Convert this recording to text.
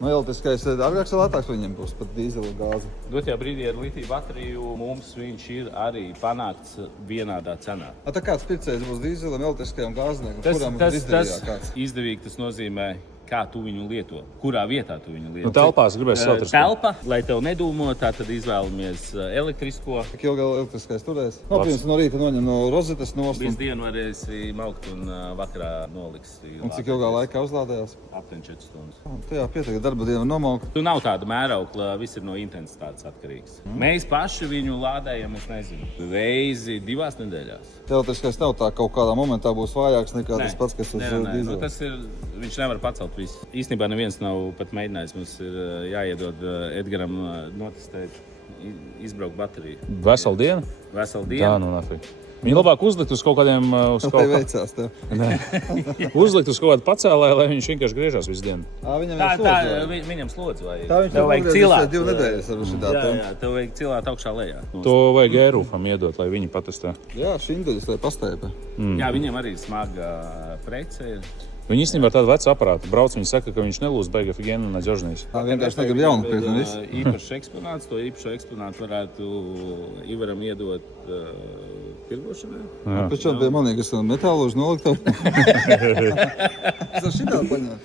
Elektriskais dārgāks vai lētāks viņiem būs pat dīzela gāzi? Dotajā brīdī ar litiju bateriju mums viņš ir arī panākts vienādā cenā. Tā kāds pircējs būs dīzelim, elektriskajam gāzniekam? Tas Kuram izdevīgāk kāds? izdevīgi tas nozīmē, kā tu viņu lieto, kurā vietā tu viņu lieto. Nu, telpās gribēs elektrisko. Telpa, lai tev nedūmo, tad izvēlamies elektrisko. Cik ilgi elektriskais turēs? Pirms no rīta noņem no rozetes nost. Visu dienu varēsi maukt un vakarā noliks. Un cik ilgā laikā uzlādējās? Aptuveni 4 stundas. Tajā pietiek, darba diena nomaukt. Tu nav tāda mēraukla, viss ir no intensitātes atkarīgs. Mēs paši viņu lādējam, es nezinu, reizi 2 nedēļās. Elektriskais nav tā, kaut kādā momentā būs vājāks nekā tas pats, kas uz Nu, dīzela. tas ir, viņš nevar pacelt visu. Īstenībā neviens nav pat mēģinājis. Mums ir jāiedod Edgaram notestēt, izbraukt bateriju. Veselu dienu? Veselu Jā, dienu. nu nafik. Viņi labāk uzlikt uz kaut kādiem, Tai veicās tev. uzlikt uz kaut kādu pacēlāju, lai viņš vienkārši griežās visu dienu. Viņam Tā, ir tā, slodze. viņam slodzi vajag. Tā viņš Tev vajag nogriezīs cilāt. 2 nedēļas ar šitā Jā, te. jā, tev vajag cilāt augšā lejā. To vajag ērūfam iedot, lai viņi patestē. Jā, šindeļas, lai pastēpē. Jā, viņam arī smaga prece ir. Viņi īstenībā ar tādu vecu aparātu brauc, viņi saka, ka viņš nelūdz beiga figēnu un džožnīs. Tā vienkārši tagad jaunu pirkt un viss. Īpašs eksponāts, to īpašo eksponātu varētu Ivaram iedot tirgošanai. Pēc tam bija manīgi, kas metālu uz noliktavu. Es ar šitā paņēmu.